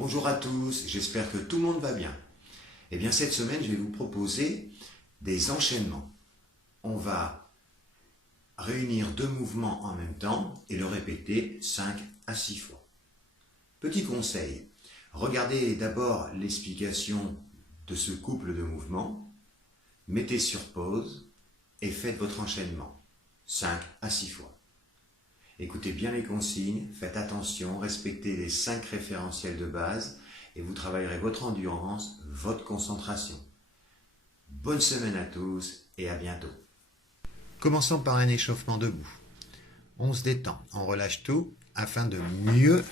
Bonjour à tous, j'espère que tout le monde va bien. Eh bien cette semaine, je vais vous proposer des enchaînements. On va réunir deux mouvements en même temps et le répéter 5 à 6 fois. Petit conseil, regardez d'abord l'explication de ce couple de mouvements, mettez sur pause et faites votre enchaînement 5 à 6 fois. Écoutez bien les consignes, faites attention, respectez les 5 référentiels de base et vous travaillerez votre endurance, votre concentration. Bonne semaine à tous et à bientôt. Commençons par un échauffement debout. On se détend, on relâche tout afin de mieux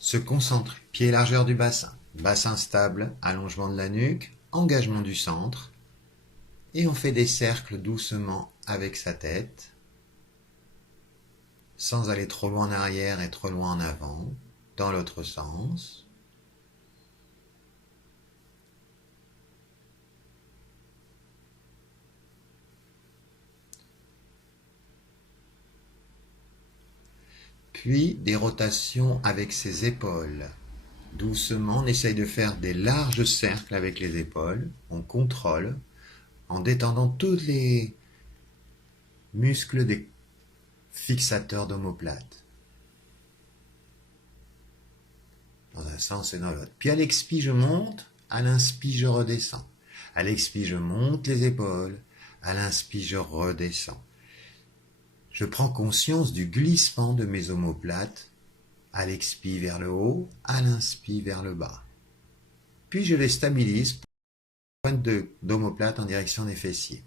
se concentrer. Pied largeur du bassin, bassin stable, allongement de la nuque, engagement du centre et on fait des cercles doucement avec sa tête, sans aller trop loin en arrière et trop loin en avant, dans l'autre sens. Puis des rotations avec ses épaules. Doucement, on essaye de faire des larges cercles avec les épaules, on contrôle, en détendant tous les muscles des fixateurs d'omoplate. Dans un sens et dans l'autre. Puis à l'expi, je monte, à l'inspi, je redescends. À l'expi, je monte les épaules, à l'inspi, je redescends. Je prends conscience du glissement de mes omoplates, à l'expi vers le haut, à l'inspi vers le bas. Puis je les stabilise, pointe d'omoplate en direction des fessiers.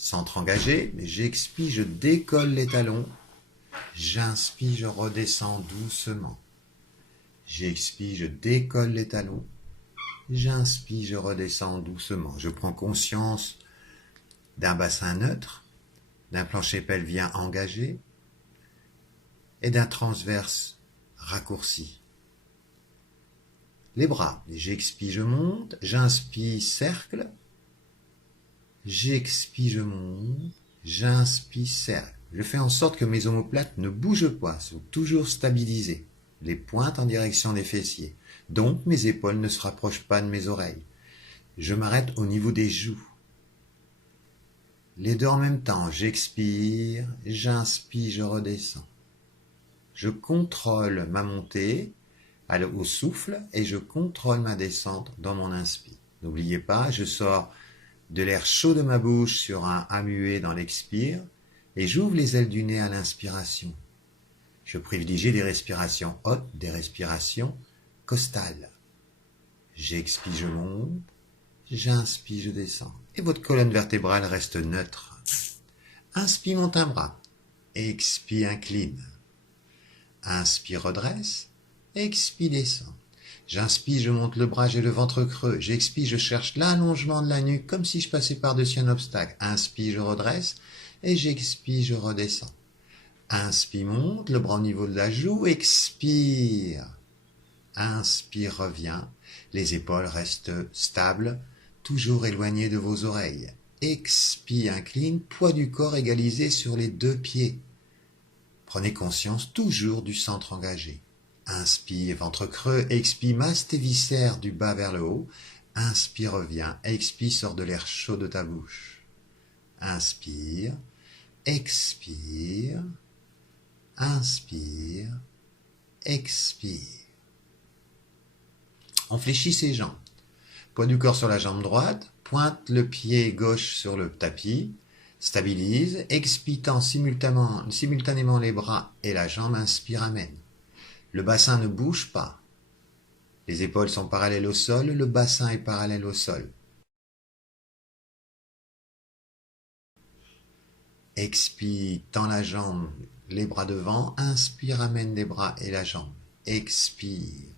Centre engagé, mais j'expire, je décolle les talons, j'inspire, je redescends doucement. J'expire, je décolle les talons, j'inspire, je redescends doucement. Je prends conscience d'un bassin neutre, d'un plancher pelvien engagé et d'un transverse raccourci. Les bras, j'expire, je monte, j'inspire, cercle, j'expire, je monte, j'inspire, cercle. Je fais en sorte que mes omoplates ne bougent pas, sont toujours stabilisées, les pointes en direction des fessiers. Donc mes épaules ne se rapprochent pas de mes oreilles. Je m'arrête au niveau des joues. Les deux en même temps, j'expire, j'inspire, je redescends. Je contrôle ma montée au souffle et je contrôle ma descente dans mon inspire. N'oubliez pas, je sors de l'air chaud de ma bouche sur un A muet dans l'expire et j'ouvre les ailes du nez à l'inspiration. Je privilégie des respirations hautes, des respirations costales. J'expire, je monte, j'inspire, je descends. Et votre colonne vertébrale reste neutre. Inspire, monte un bras. Expire, incline. Inspire, redresse. Expire, descend. J'inspire, je monte le bras, j'ai le ventre creux. J'expire, je cherche l'allongement de la nuque comme si je passais par-dessus un obstacle. Inspire, je redresse. Et j'expire, je redescends. Inspire, monte, le bras au niveau de la joue. Expire. Inspire, revient. Les épaules restent stables, toujours éloignées de vos oreilles. Expire, incline, poids du corps égalisé sur les deux pieds. Prenez conscience toujours du centre engagé. Inspire, ventre creux, expire, masse tes viscères du bas vers le haut. Inspire, reviens, expire, sors de l'air chaud de ta bouche. Inspire, expire, inspire, expire. On fléchit ses jambes. Poids du corps sur la jambe droite, pointe le pied gauche sur le tapis, stabilise, expitant simultanément les bras et la jambe, inspire, amène. Le bassin ne bouge pas. Les épaules sont parallèles au sol, le bassin est parallèle au sol. Expire, tend la jambe, les bras devant, inspire, amène les bras et la jambe. Expire.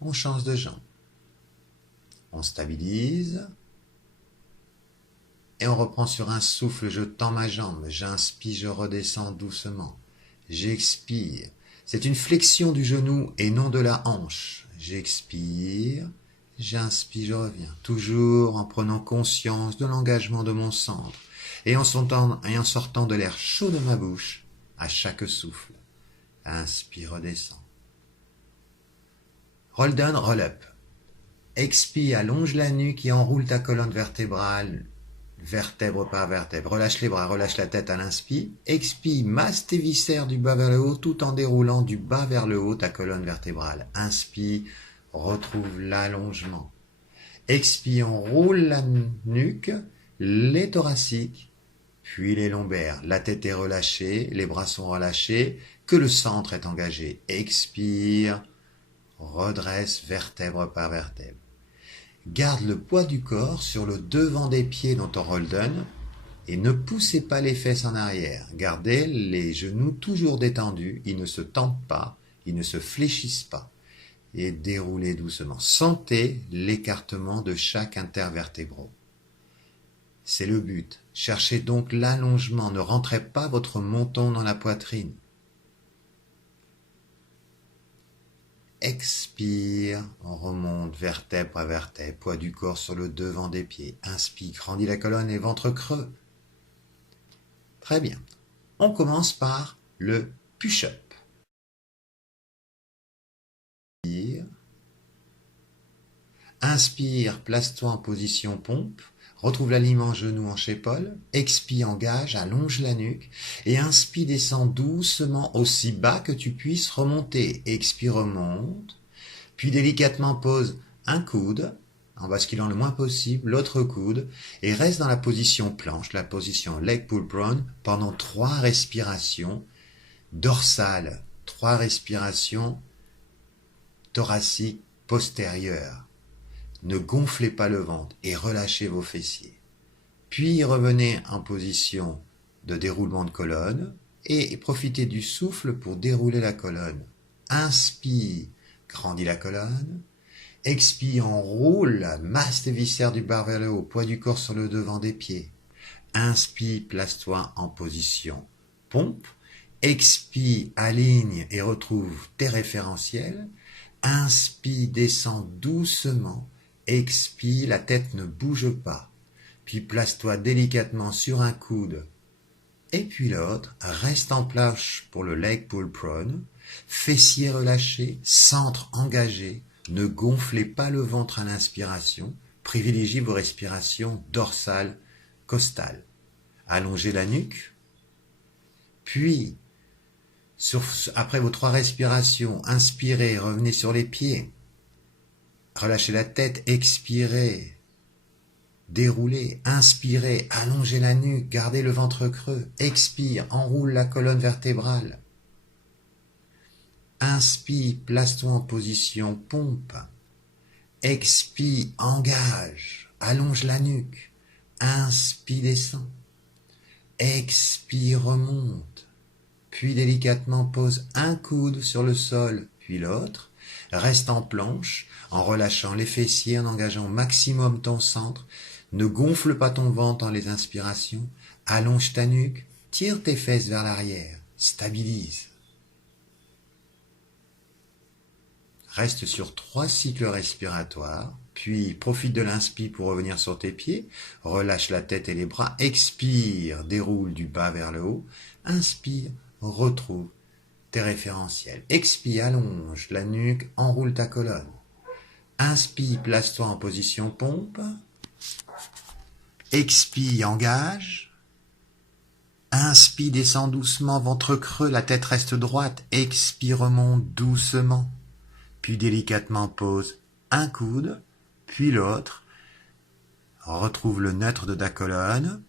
On change de jambe. On stabilise. Et on reprend sur un souffle, je tends ma jambe, j'inspire, je redescends doucement. J'expire. C'est une flexion du genou et non de la hanche. J'expire, j'inspire, je reviens. Toujours en prenant conscience de l'engagement de mon centre et en sortant de l'air chaud de ma bouche à chaque souffle. Inspire, redescends. Roll down, roll up. Expire, allonge la nuque et enroule ta colonne vertébrale, vertèbre par vertèbre. Relâche les bras, relâche la tête à l'inspire. Expire, masse tes viscères du bas vers le haut tout en déroulant du bas vers le haut ta colonne vertébrale. Inspire, retrouve l'allongement. Expire, enroule la nuque, les thoraciques, puis les lombaires. La tête est relâchée, les bras sont relâchés, que le centre est engagé. Expire, redresse vertèbre par vertèbre. Garde le poids du corps sur le devant des pieds dans ton roll down et ne poussez pas les fesses en arrière. Gardez les genoux toujours détendus, ils ne se tendent pas, ils ne se fléchissent pas. Et déroulez doucement. Sentez l'écartement de chaque intervertébro. C'est le but. Cherchez donc l'allongement. Ne rentrez pas votre menton dans la poitrine. Expire, on remonte vertèbre à vertèbre, poids du corps sur le devant des pieds. Inspire, grandis la colonne et ventre creux. Très bien. On commence par le push-up. Inspire, place-toi en position pompe. Retrouve l'alignement genou en épaule. Expire, engage, allonge la nuque. Et inspire, descend doucement aussi bas que tu puisses remonter. Expire, remonte. Puis délicatement pose un coude, en basculant le moins possible, l'autre coude. Et reste dans la position planche, la position leg pull prone, pendant 3 respirations dorsales. 3 respirations thoraciques postérieures. Ne gonflez pas le ventre et relâchez vos fessiers. Puis revenez en position de déroulement de colonne et profitez du souffle pour dérouler la colonne. Inspire, grandis la colonne. Expire, enroule, masse tes viscères du bas vers le haut, poids du corps sur le devant des pieds. Inspire, place-toi en position pompe. Expire, aligne et retrouve tes référentiels. Inspire, descends doucement. Expire, la tête ne bouge pas. Puis place-toi délicatement sur un coude. Et puis l'autre, reste en planche pour le leg pull prone. Fessiers relâchés, centre engagé. Ne gonflez pas le ventre à l'inspiration. Privilégiez vos respirations dorsales, costales. Allongez la nuque. Puis, après vos 3 respirations, inspirez, revenez sur les pieds. Relâchez la tête, expirez, déroulez, inspirez, allongez la nuque, gardez le ventre creux, expire, enroule la colonne vertébrale. Inspire, place-toi en position pompe. Expire, engage, allonge la nuque. Inspire, descend. Expire, remonte. Puis délicatement pose un coude sur le sol, puis l'autre. Reste en planche, en relâchant les fessiers, en engageant au maximum ton centre. Ne gonfle pas ton ventre dans les inspirations. Allonge ta nuque, tire tes fesses vers l'arrière, stabilise. Reste sur 3 cycles respiratoires, puis profite de l'inspire pour revenir sur tes pieds. Relâche la tête et les bras, expire, déroule du bas vers le haut. Inspire, retrouve tes référentiels. Expire, allonge la nuque, enroule ta colonne. Inspire, place-toi en position pompe. Expire, engage. Inspire, descend doucement, ventre creux, la tête reste droite. Expire, remonte doucement. Puis délicatement pose un coude, puis l'autre. Retrouve le neutre de ta colonne.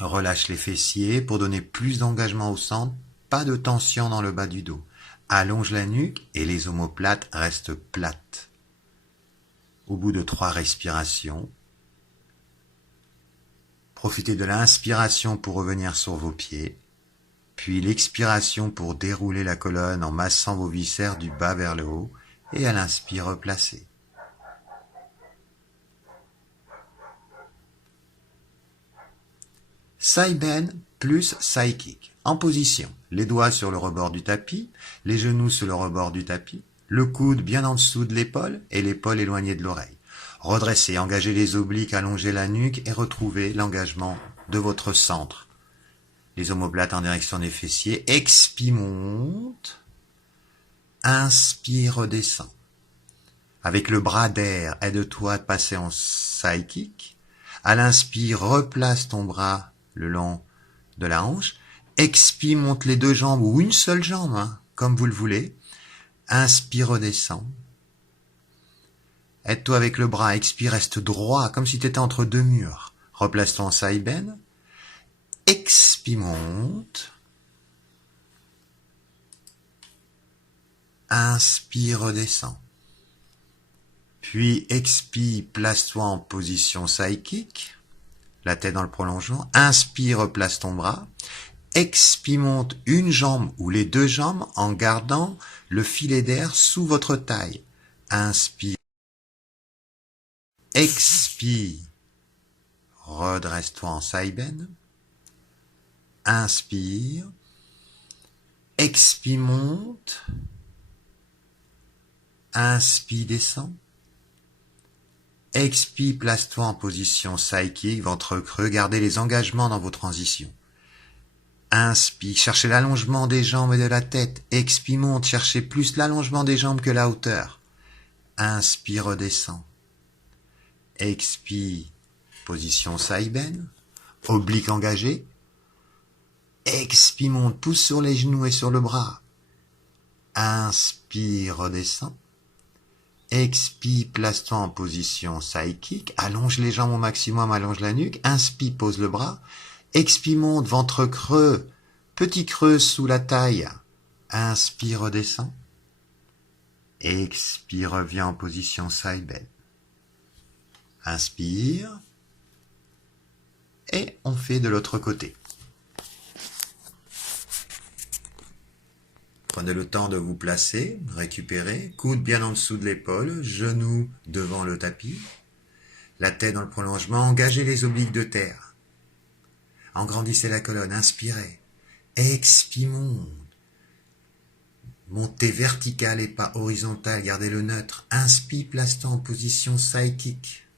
Relâche les fessiers pour donner plus d'engagement au centre. Pas de tension dans le bas du dos. Allonge la nuque et les omoplates restent plates. Au bout de 3 respirations, profitez de l'inspiration pour revenir sur vos pieds, puis l'expiration pour dérouler la colonne en massant vos viscères du bas vers le haut, et à l'inspire, replacez. Side bend plus side kick. En position, les doigts sur le rebord du tapis, les genoux sur le rebord du tapis, le coude bien en dessous de l'épaule et l'épaule éloignée de l'oreille. Redressez, engagez les obliques, allongez la nuque et retrouvez l'engagement de votre centre. les omoplates en direction des fessiers. Expire, monte. Inspire, redescend. Avec le bras d'air, aide-toi à passer en side kick. À l'inspire, replace ton bras le long de la hanche. Expire, monte les deux jambes ou une seule jambe, comme vous le voulez. Inspire, redescend. Aide-toi avec le bras. Expire, reste droit, comme si tu étais entre deux murs. Replace ton side bend. Expire, monte. Inspire, redescend. Puis expire, place-toi en position side kick. La tête dans le prolongement. Inspire, place ton bras. Expire, monte une jambe ou les deux jambes en gardant le filet d'air sous votre taille. Inspire. Expire. Redresse-toi en side bend. Inspire. Expire, monte. Inspire, descend. Expire, place-toi en position side kick, ventre creux. Gardez les engagements dans vos transitions. Inspire, cherchez l'allongement des jambes et de la tête. Expire, monte, cherchez plus l'allongement des jambes que la hauteur. Inspire, redescend. Expire, position side bend. Oblique engagé. Expire, monte, pousse sur les genoux et sur le bras. Inspire, redescend. Expire, place-toi en position side kick. Allonge les jambes au maximum, allonge la nuque. Inspire, pose le bras. Expire, monte, ventre creux. Petit creux sous la taille. Inspire, redescend. Expire, reviens en position side bend. Inspire. Et on fait de l'autre côté. Prenez le temps de vous placer, récupérer, coude bien en dessous de l'épaule, genoux devant le tapis, la tête dans le prolongement, engagez les obliques de terre. Engrandissez la colonne, inspirez, expire, monte. Montez vertical et pas horizontal, gardez le neutre. Inspire, place-toi en position side kick.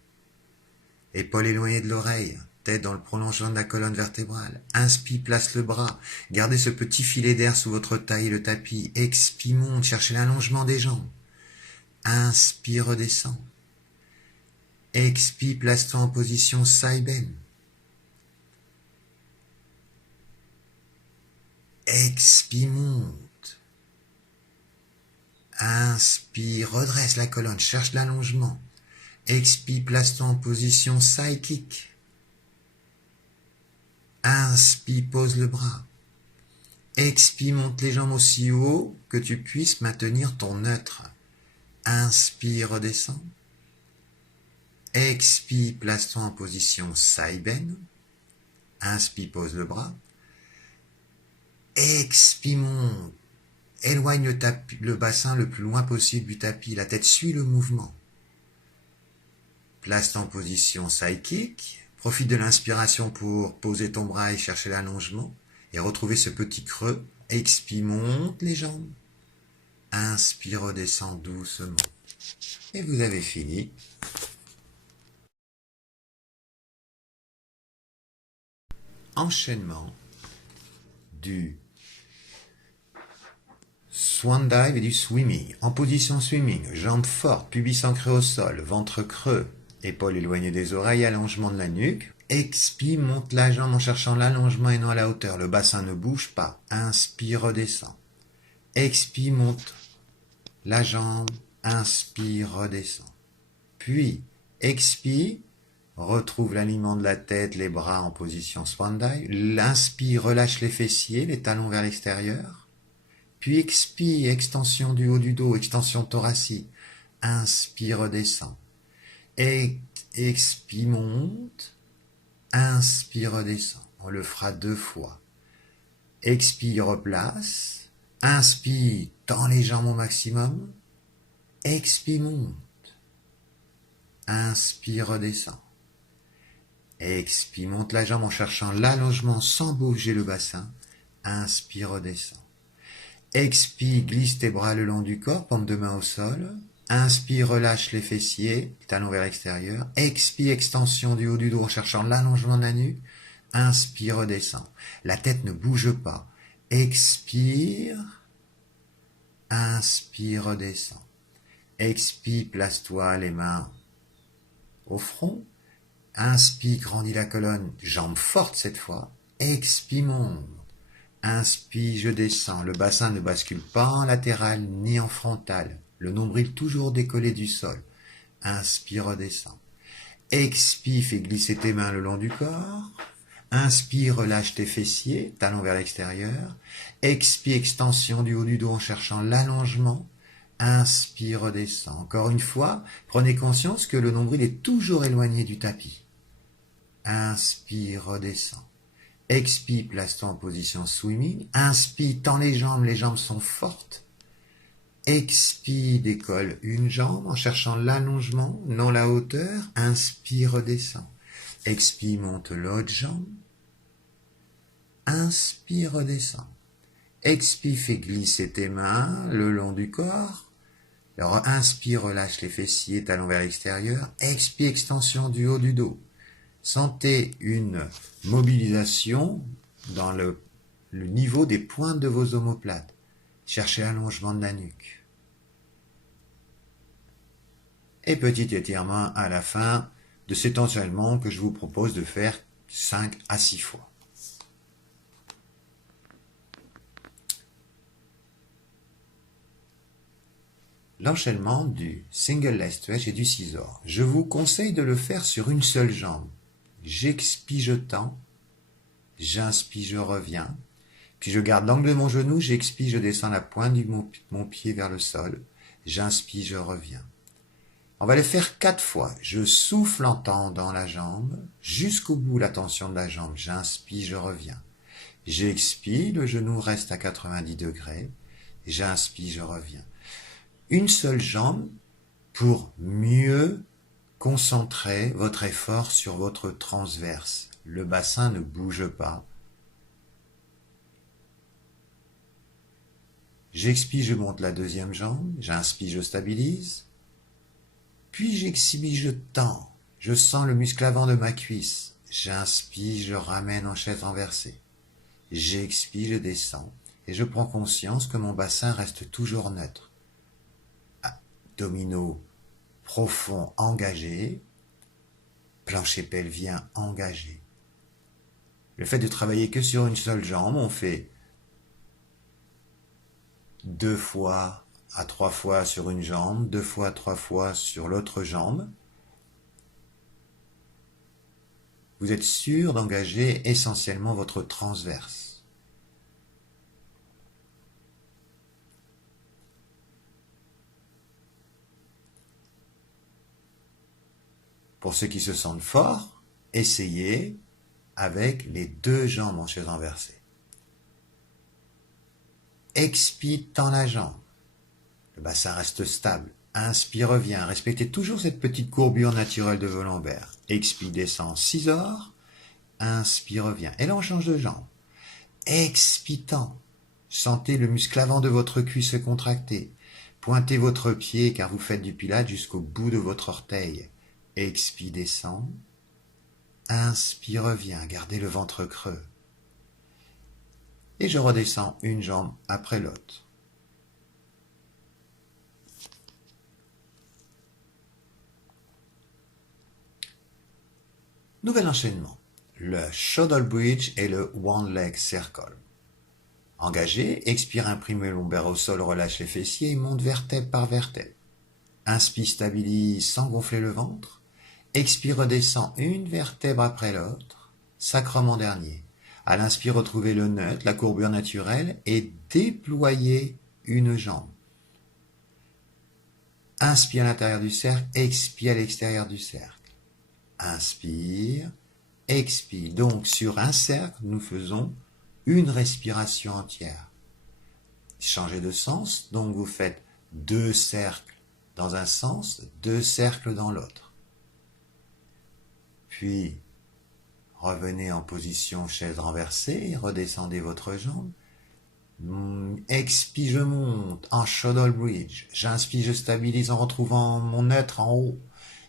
Épaules éloignées de l'oreille. Tête dans le prolongement de la colonne vertébrale. Inspire, place le bras. Gardez ce petit filet d'air sous votre taille et le tapis. Expire, monte, cherchez l'allongement des jambes. Inspire, redescend. Expire, place-toi en position side bend. Expire, monte. Inspire, redresse la colonne, cherche l'allongement. Expire, place-toi en position side kick. Inspire, pose le bras. Expire, monte les jambes aussi haut que tu puisses maintenir ton neutre. Inspire, redescend. Expire, place-toi en position side bend. Inspire, pose le bras. Expire, monte. Éloigne le bassin le plus loin possible du tapis. La tête suit le mouvement. Place-toi en position side kick. Profite de l'inspiration pour poser ton bras et chercher l'allongement et retrouver ce petit creux. Expire, monte les jambes. Inspire, redescend doucement. Et vous avez fini. Enchaînement du swan dive et du swimming. En position swimming, jambes fortes, pubis ancré au sol, ventre creux. Épaules éloignées des oreilles, allongement de la nuque. Expire, monte la jambe en cherchant l'allongement et non la hauteur. Le bassin ne bouge pas. Inspire, redescend. Expire, monte la jambe. Inspire, redescend. Puis, expire, retrouve l'alignement de la tête, les bras en position swan dive. L'inspire, relâche les fessiers, les talons vers l'extérieur. Puis expire, extension du haut du dos, extension thoracique. Inspire, redescend. Expire, monte. Inspire, redescend. On le fera 2 fois. Expire, replace. Inspire, tends les jambes au maximum. Expire, monte. Inspire, redescend. Expire, monte la jambe en cherchant l'allongement sans bouger le bassin. Inspire, redescend. Expire, glisse tes bras le long du corps, paume de main au sol. Inspire, relâche les fessiers, talons vers l'extérieur. Expire, extension du haut du dos en cherchant l'allongement de la nuque. Inspire, redescends. La tête ne bouge pas. Expire. Inspire, redescends. Expire, place-toi les mains au front. Inspire, grandis la colonne, jambes fortes cette fois. Expire, monte. Inspire, je descends. Le bassin ne bascule pas en latéral ni en frontal. Le nombril toujours décollé du sol. Inspire, redescends. Expire, fais glisser tes mains le long du corps. Inspire, relâche tes fessiers, talons vers l'extérieur. Expire, extension du haut du dos en cherchant l'allongement. Inspire, redescends. Encore une fois, prenez conscience que le nombril est toujours éloigné du tapis. Inspire, redescends. Expire, place-toi en position swimming. Inspire, tends les jambes sont fortes. Expire, décolle une jambe en cherchant l'allongement, non la hauteur. Inspire, redescends. Expire, monte l'autre jambe. Inspire, redescends. Expire, fais glisser tes mains le long du corps. Alors inspire, relâche les fessiers, talons vers l'extérieur. Expire, extension du haut du dos. Sentez une mobilisation dans le niveau des pointes de vos omoplates. Cherchez l'allongement de la nuque. Et petit étirement à la fin de cet entraînement que je vous propose de faire 5 à 6 fois. L'enchaînement du single leg stretch et du scissor. Je vous conseille de le faire sur une seule jambe. J'expire, je tends. J'inspire, je reviens. Puis je garde l'angle de mon genou. J'expire, je descends la pointe de mon pied vers le sol. J'inspire, je reviens. On va le faire 4 fois. Je souffle en tendant la jambe. Jusqu'au bout, la tension de la jambe. J'inspire, je reviens. J'expire, le genou reste à 90 degrés. J'inspire, je reviens. Une seule jambe pour mieux concentrer votre effort sur votre transverse. Le bassin ne bouge pas. J'expire, je monte la deuxième jambe. J'inspire, je stabilise. Puis j'expire, je tends. Je sens le muscle avant de ma cuisse. J'inspire, je ramène en chaise renversée. J'expire, je descends. Et je prends conscience que mon bassin reste toujours neutre. Abdominaux profond engagé, plancher pelvien engagé. Le fait de travailler que sur une seule jambe, on fait 2 fois à 3 fois sur une jambe, 2 fois à 3 fois sur l'autre jambe. Vous êtes sûr d'engager essentiellement votre transverse. Pour ceux qui se sentent forts, essayez avec les 2 jambes en chaise renversée. Expire, tend la jambe. Le bassin reste stable. Inspire, reviens. Respectez toujours cette petite courbure naturelle de vos lombaires. Expire, descend, scissor. Inspire, reviens. Et là, on change de jambe. Expire, tend. Sentez le muscle avant de votre cuisse se contracter. Pointez votre pied car vous faites du pilate jusqu'au bout de votre orteil. Expire, descend. Inspire, reviens. Gardez le ventre creux. Et je redescends une jambe après l'autre. Nouvel enchaînement. Le shoulder bridge et le one leg circle. Engagé, expire, imprime le lombaire au sol, relâche les fessiers et monte vertèbre par vertèbre. Inspire, stabilise sans gonfler le ventre. Expire, redescend une vertèbre après l'autre. Sacrement dernier. À l'inspire, retrouvez le neutre, la courbure naturelle et déployez une jambe. Inspire à l'intérieur du cercle, expire à l'extérieur du cercle. Inspire, expire. Donc sur un cercle, nous faisons une respiration entière. Changez de sens, donc vous faites 2 cercles dans un sens, 2 cercles dans l'autre. Puis, revenez en position chaise renversée, redescendez votre jambe. Expire, je monte en shoulder bridge. J'inspire, je stabilise en retrouvant mon neutre en haut.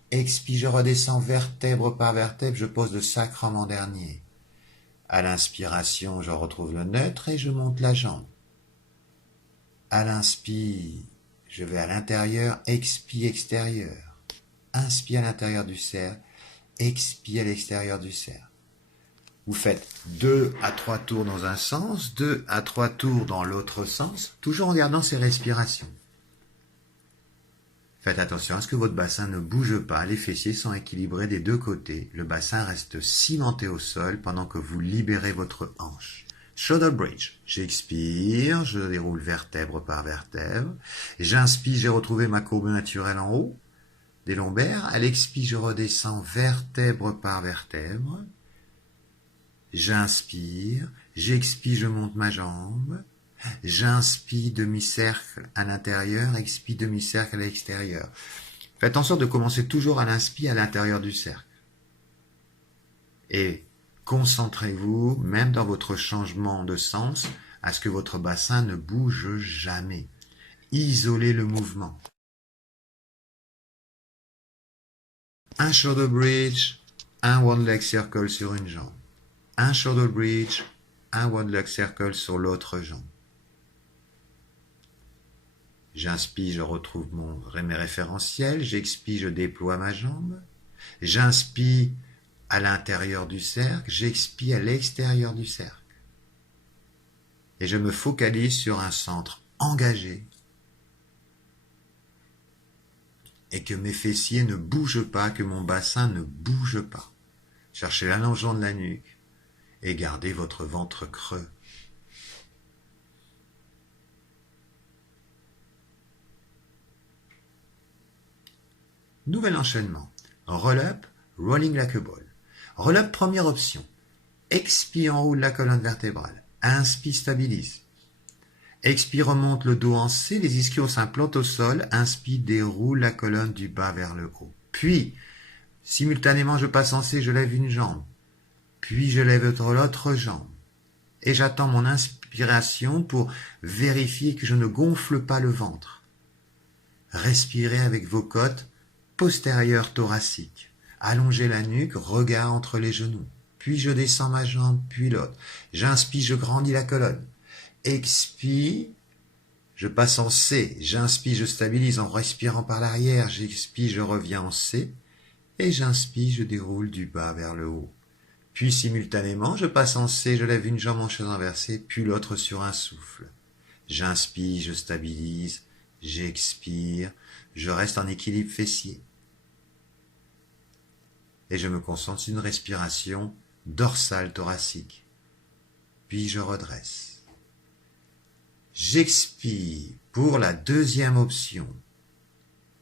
Expire, je redescends vertèbre par vertèbre, je pose le sacrement dernier. À l'inspiration, je retrouve le neutre et je monte la jambe. À l'inspire, je vais à l'intérieur, expire extérieur. Inspire à l'intérieur du cercle, expire à l'extérieur du cercle. Vous faites 2 à 3 tours dans un sens, 2 à 3 tours dans l'autre sens, toujours en gardant ces respirations. Faites attention à ce que votre bassin ne bouge pas, les fessiers sont équilibrés des deux côtés, le bassin reste cimenté au sol pendant que vous libérez votre hanche. Shoulder bridge, j'expire, je déroule vertèbre par vertèbre, j'inspire, j'ai retrouvé ma courbe naturelle en haut des lombaires, à l'expire, je redescends vertèbre par vertèbre, j'inspire, j'expire, je monte ma jambe, j'inspire demi-cercle à l'intérieur, expire demi-cercle à l'extérieur. Faites en sorte de commencer toujours à l'inspire à l'intérieur du cercle. Et concentrez-vous, même dans votre changement de sens, à ce que votre bassin ne bouge jamais. Isolez le mouvement. Un shoulder bridge, un one leg circle sur une jambe. Un shoulder bridge, un one leg circle sur l'autre jambe. J'inspire, je retrouve mes référentiels. J'expire, je déploie ma jambe. J'inspire à l'intérieur du cercle. J'expire à l'extérieur du cercle. Et je me focalise sur un centre engagé. Et que mes fessiers ne bougent pas, que mon bassin ne bouge pas. Cherchez l'allongement de la nuque et gardez votre ventre creux. Nouvel enchaînement. Roll-up, rolling like a ball. Roll-up, première option. Expire, enroule la colonne vertébrale. Inspire, stabilise. Expire, remonte le dos en C, les ischios s'implantent au sol. Inspire, déroule la colonne du bas vers le haut. Puis, simultanément, je passe en C, je lève une jambe. Puis, je lève l'autre jambe. Et j'attends mon inspiration pour vérifier que je ne gonfle pas le ventre. Respirez avec vos côtes postérieures thoraciques. Allongez la nuque, regard entre les genoux. Puis je descends ma jambe, puis l'autre. J'inspire, je grandis la colonne. Expire, je passe en C. J'inspire, je stabilise en respirant par l'arrière. J'expire, je reviens en C. Et j'inspire, je déroule du bas vers le haut. Puis simultanément, je passe en C, je lève une jambe en chaise inversée, puis l'autre sur un souffle. J'inspire, je stabilise, j'expire, je reste en équilibre fessier. Et je me concentre sur une respiration dorsale thoracique. Puis je redresse. J'expire pour la deuxième option.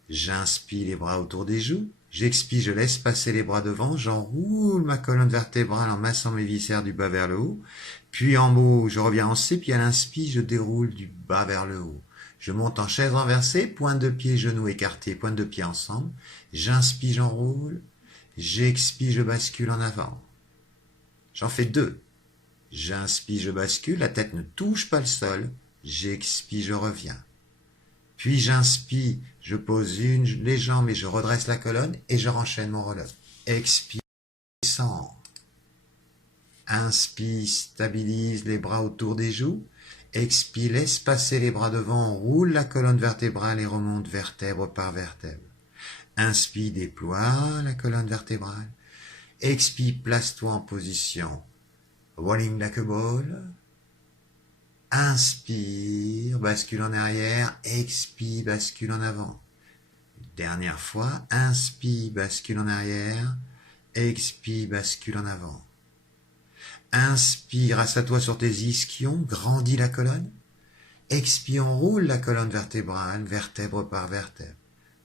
J'inspire les bras autour des joues. J'expire, je laisse passer les bras devant, j'enroule ma colonne vertébrale en massant mes viscères du bas vers le haut, puis en haut, je reviens en C, puis à l'inspire, je déroule du bas vers le haut. Je monte en chaise renversée, pointe de pied, genoux écartés, pointe de pied ensemble. J'inspire, j'enroule. J'expire, je bascule en avant. J'en fais 2. J'inspire, je bascule, la tête ne touche pas le sol. J'expire, je reviens. Puis j'inspire, je pose les jambes et je redresse la colonne et je renchaîne mon roll-up. Expire, descend. Inspire, stabilise les bras autour des joues. Expire, laisse passer les bras devant, roule la colonne vertébrale et remonte vertèbre par vertèbre. Inspire, déploie la colonne vertébrale. Expire, place-toi en position rolling like a ball. Inspire, bascule en arrière, expire, bascule en avant. Dernière fois, inspire, bascule en arrière, expire, bascule en avant. Inspire, assois-toi sur tes ischions, grandis la colonne. Expire, enroule la colonne vertébrale, vertèbre par vertèbre.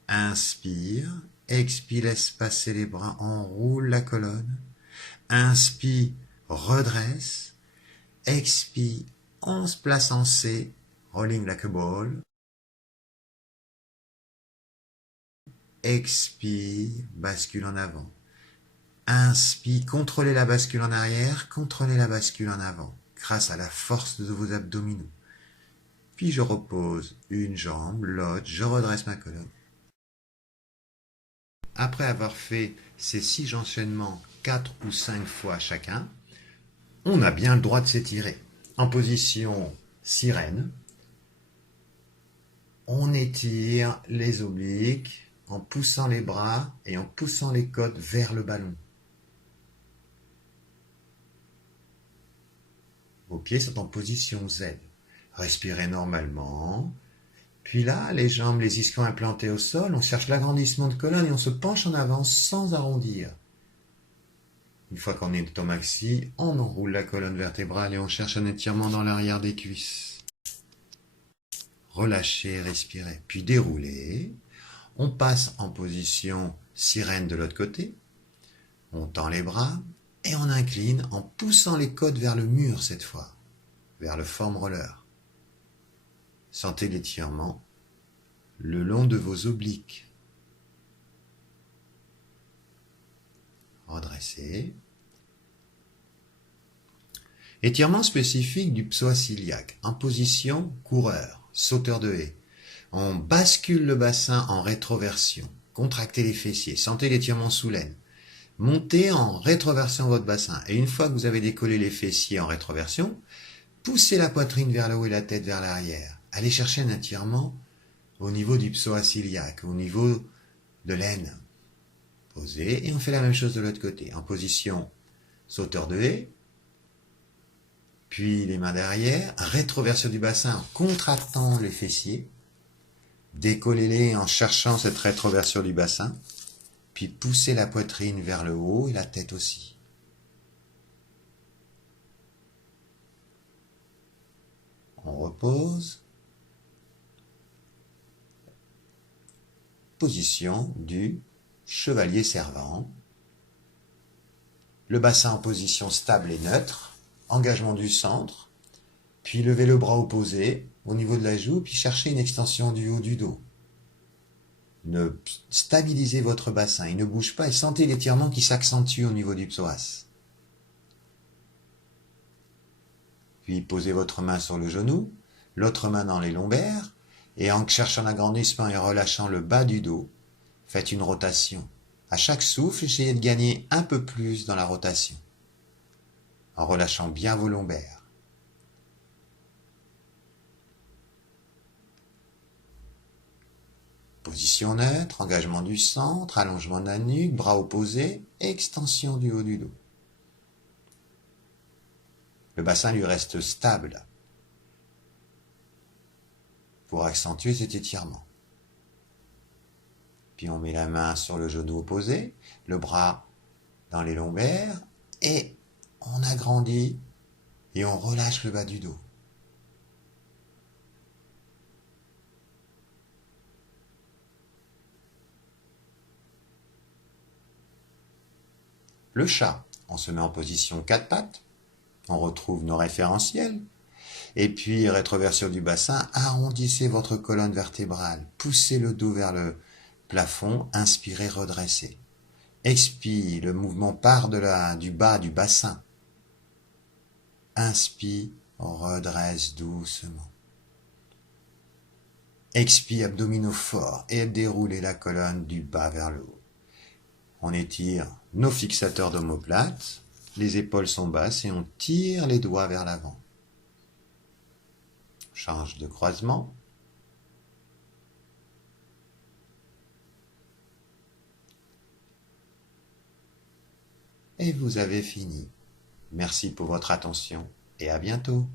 Inspire, expire, laisse passer les bras, enroule la colonne. Inspire, redresse. Expire, on se place en C, rolling like a ball. Expire, bascule en avant. Inspire, contrôlez la bascule en arrière, contrôlez la bascule en avant, grâce à la force de vos abdominaux. Puis je repose une jambe, l'autre, je redresse ma colonne. Après avoir fait ces 6 enchaînements 4 ou 5 fois chacun, on a bien le droit de s'étirer. En position sirène, on étire les obliques en poussant les bras et en poussant les côtes vers le ballon. Vos pieds sont en position Z. Respirez normalement. Puis là, les jambes, les ischions implantés au sol, on cherche l'agrandissement de colonne et on se penche en avant sans arrondir. Une fois qu'on est au maxi, on enroule la colonne vertébrale et on cherche un étirement dans l'arrière des cuisses. Relâchez, respirez, puis déroulez. On passe en position sirène de l'autre côté. On tend les bras et on incline en poussant les côtes vers le mur cette fois, vers le foam roller. Sentez l'étirement le long de vos obliques. Redressez. Étirement spécifique du psoas iliaque en position coureur, sauteur de haie. On bascule le bassin en rétroversion. Contractez les fessiers. Sentez l'étirement sous l'aine. Montez en rétroversion votre bassin. Et une fois que vous avez décollé les fessiers en rétroversion, poussez la poitrine vers le haut et la tête vers l'arrière. Allez chercher un étirement au niveau du psoas iliaque, au niveau de l'aine. Posez et on fait la même chose de l'autre côté. En position sauteur de haie. Puis les mains derrière, rétroversion du bassin en contractant les fessiers. Décollez-les en cherchant cette rétroversion du bassin. Puis poussez la poitrine vers le haut et la tête aussi. On repose. Position du chevalier servant. Le bassin en position stable et neutre. Engagement du centre. Puis levez le bras opposé au niveau de la joue, puis cherchez une extension du haut du dos. Stabilisez votre bassin, il ne bouge pas et sentez l'étirement qui s'accentue au niveau du psoas. Puis posez votre main sur le genou, l'autre main dans les lombaires, et en cherchant l'agrandissement et relâchant le bas du dos, faites une rotation. À chaque souffle, essayez de gagner un peu plus dans la rotation, en relâchant bien vos lombaires. Position neutre, engagement du centre, allongement de la nuque, bras opposés, extension du haut du dos. Le bassin lui reste stable pour accentuer cet étirement. Puis on met la main sur le genou opposé, le bras dans les lombaires et on agrandit et on relâche le bas du dos. Le chat, on se met en position 4 pattes, on retrouve nos référentiels, et puis rétroversion du bassin, arrondissez votre colonne vertébrale, poussez le dos vers le plafond, inspirez, redressez. Expire, le mouvement part du bas du bassin. Inspire, redresse doucement. Expire, abdominaux forts, et déroulez la colonne du bas vers le haut. On étire nos fixateurs d'omoplate, les épaules sont basses et on tire les doigts vers l'avant. Change de croisement. Et vous avez fini. Merci pour votre attention et à bientôt.